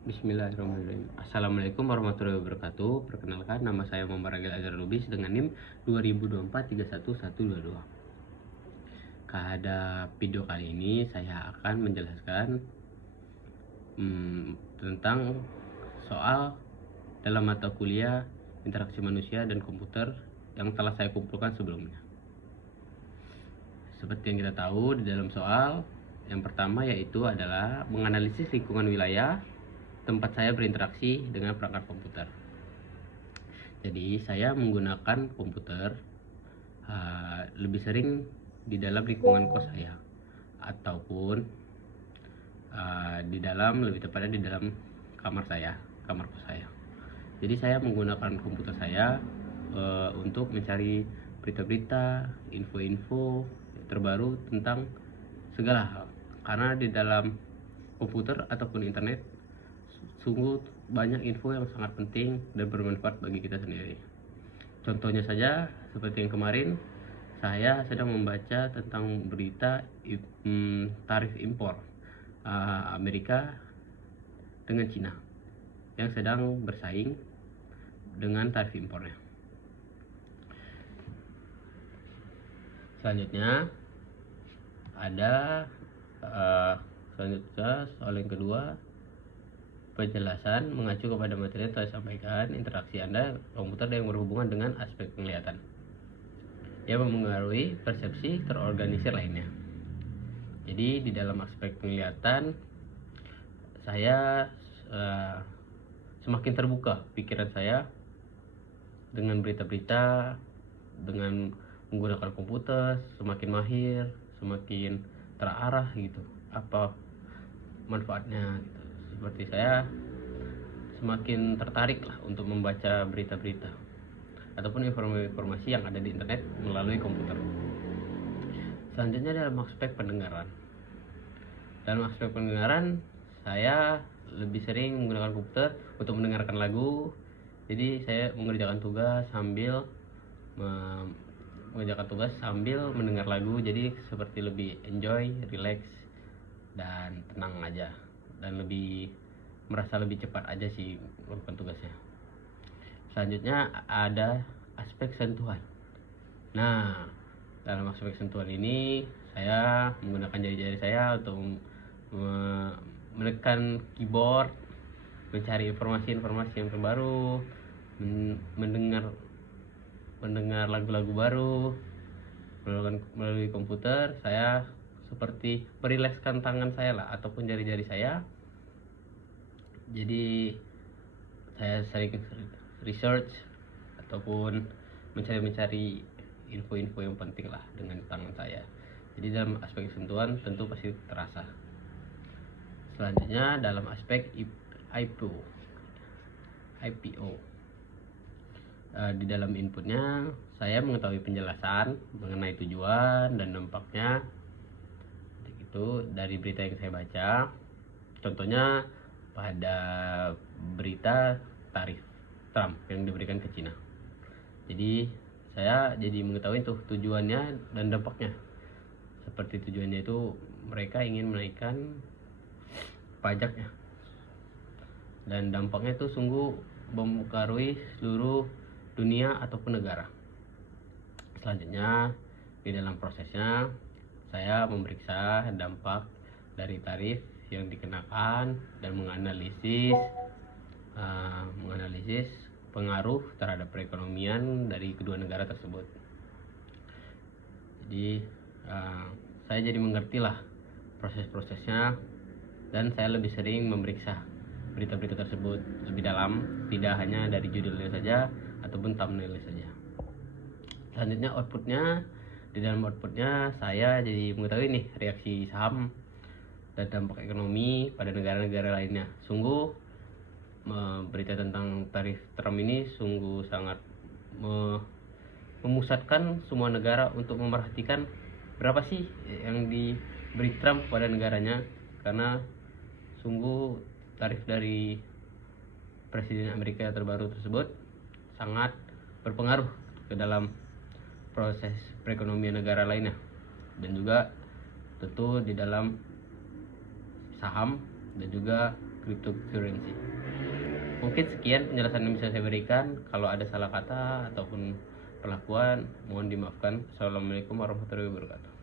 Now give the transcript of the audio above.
Bismillahirrahmanirrahim. Assalamualaikum warahmatullahi wabarakatuh. Perkenalkan, nama saya Muhammad Ragil Azhar Lubis dengan NIM 2024 31122. Pada video kali ini saya akan menjelaskan tentang soal dalam mata kuliah interaksi manusia dan komputer yang telah saya kumpulkan sebelumnya. Seperti yang kita tahu, di dalam soal yang pertama yaitu adalah menganalisis lingkungan wilayah tempat saya berinteraksi dengan perangkat komputer. Jadi saya menggunakan komputer lebih sering di dalam lingkungan kos saya, ataupun lebih tepatnya di dalam kamar kos saya. Jadi saya menggunakan komputer saya untuk mencari berita-berita, info-info terbaru tentang segala hal. Karena di dalam komputer ataupun internet sungguh banyak info yang sangat penting dan bermanfaat bagi kita sendiri. Contohnya saja seperti yang kemarin saya sedang membaca tentang berita tarif impor Amerika dengan Cina yang sedang bersaing dengan tarif impornya. Selanjutnya ada soal yang kedua, penjelasan mengacu kepada materi yang telah sampaikan. Interaksi Anda komputer yang berhubungan dengan aspek penglihatan yang mempengaruhi persepsi terorganisir lainnya. Jadi di dalam aspek penglihatan saya semakin terbuka pikiran saya dengan berita-berita, dengan menggunakan komputer, semakin mahir, semakin terarah gitu apa manfaatnya gitu. Seperti saya semakin tertarik lah untuk membaca berita-berita ataupun informasi yang ada di internet melalui komputer. Selanjutnya dalam aspek pendengaran. Dalam aspek pendengaran saya lebih sering menggunakan komputer untuk mendengarkan lagu. Jadi saya mengerjakan tugas sambil mendengar lagu. Jadi seperti lebih enjoy, relax, dan tenang aja, dan merasa lebih cepat aja sih melakukan tugasnya. Selanjutnya ada aspek sentuhan. Nah, dalam aspek sentuhan ini saya menggunakan jari-jari saya untuk menekan keyboard, mencari informasi-informasi yang terbaru, mendengar lagu-lagu baru melalui komputer. Saya seperti merilekskan tangan saya lah ataupun jari-jari saya. Jadi saya sering research ataupun mencari info-info yang penting lah dengan tangan saya. Jadi dalam aspek sentuhan tentu pasti terasa. Selanjutnya dalam aspek IPO. Di dalam inputnya saya mengetahui penjelasan mengenai tujuan dan dampaknya itu dari berita yang saya baca. Contohnya pada berita tarif Trump yang diberikan ke Cina. Jadi saya mengetahui tuh tujuannya dan dampaknya. Seperti tujuannya itu mereka ingin menaikkan pajaknya, dan dampaknya itu sungguh mempengaruhi seluruh dunia ataupun negara. Selanjutnya di dalam prosesnya saya memeriksa dampak dari tarif yang dikenakan dan menganalisis pengaruh terhadap perekonomian dari kedua negara tersebut. Jadi saya jadi mengerti lah proses-prosesnya, dan saya lebih sering memeriksa berita-berita tersebut lebih dalam, tidak hanya dari judulnya saja ataupun thumbnailnya saja. Selanjutnya outputnya. Di dalam outputnya saya jadi mengetahui nih reaksi saham dan dampak ekonomi pada negara-negara lainnya. Sungguh berita tentang tarif Trump ini sungguh sangat memusatkan semua negara untuk memperhatikan berapa sih yang diberi Trump pada negaranya, karena sungguh tarif dari Presiden Amerika terbaru tersebut sangat berpengaruh ke dalam proses perekonomian negara lainnya, dan juga tentu di dalam saham dan juga cryptocurrency. Mungkin sekian penjelasan yang bisa saya berikan. Kalau ada salah kata ataupun perlakuan, mohon dimaafkan. Assalamualaikum warahmatullahi wabarakatuh.